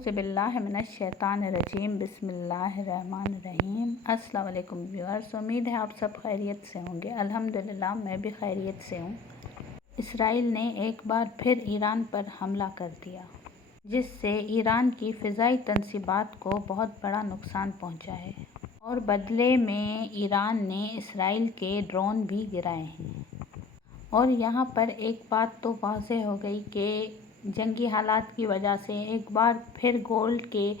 اعوذ باللہ من الشیطان الرجیم بسم اللہ الرحمن الرحیم۔ السلام علیکم ویورز، امید ہے آپ سب خیریت سے ہوں گے۔ الحمدللہ میں بھی خیریت سے ہوں۔ اسرائیل نے ایک بار پھر ایران پر حملہ کر دیا، جس سے ایران کی فضائی تنصیبات کو بہت بڑا نقصان پہنچا ہے، اور بدلے میں ایران نے اسرائیل کے ڈرون بھی گرائے ہیں۔ اور یہاں پر ایک بات تو واضح ہو گئی کہ جنگی حالات کی وجہ سے ایک بار پھر گولڈ کے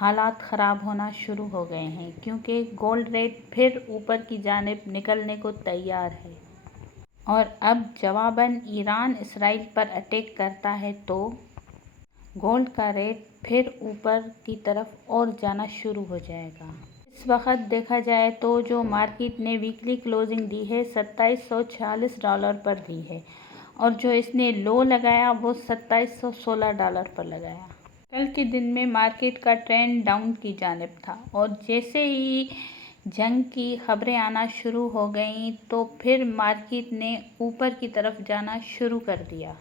حالات خراب ہونا شروع ہو گئے ہیں، کیونکہ گولڈ ریٹ پھر اوپر کی جانب نکلنے کو تیار ہے، اور اب جواباً ایران اسرائیل پر اٹیک کرتا ہے تو گولڈ کا ریٹ پھر اوپر کی طرف اور جانا شروع ہو جائے گا۔ اس وقت دیکھا جائے تو جو مارکیٹ نے ویکلی کلوزنگ دی ہے $2746 پر دی ہے، اور جو اس نے لو لگایا وہ $2716 پر لگایا۔ کل کے دن میں مارکیٹ کا ٹرینڈ ڈاؤن کی جانب تھا، اور جیسے ہی جنگ کی خبریں آنا شروع ہو گئیں تو پھر مارکیٹ نے اوپر کی طرف جانا شروع کر دیا،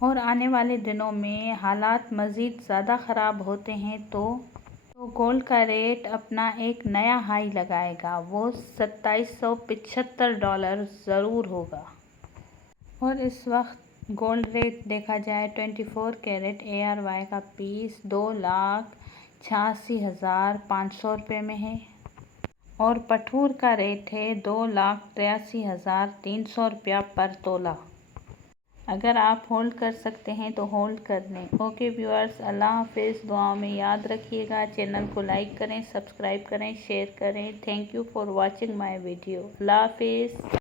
اور آنے والے دنوں میں حالات مزید زیادہ خراب ہوتے ہیں تو گولڈ کا ریٹ اپنا ایک نیا ہائی لگائے گا، وہ $2775 ضرور ہوگا۔ اور اس وقت گولڈ ریٹ دیکھا جائے 24 کیرٹ ARY کا پیس $2,86,500 میں ہے، اور پٹھور کا ریٹ ہے $2,83,300 پر تولہ۔ اگر آپ ہولڈ کر سکتے ہیں تو ہولڈ کر لیں۔ اوکے ویورز، اللہ حافظ۔ دعاؤں میں یاد رکھیے گا۔ چینل کو لائک کریں، سبسکرائب کریں، شیئر کریں۔ Thank you for watching my video. اللہ حافظ۔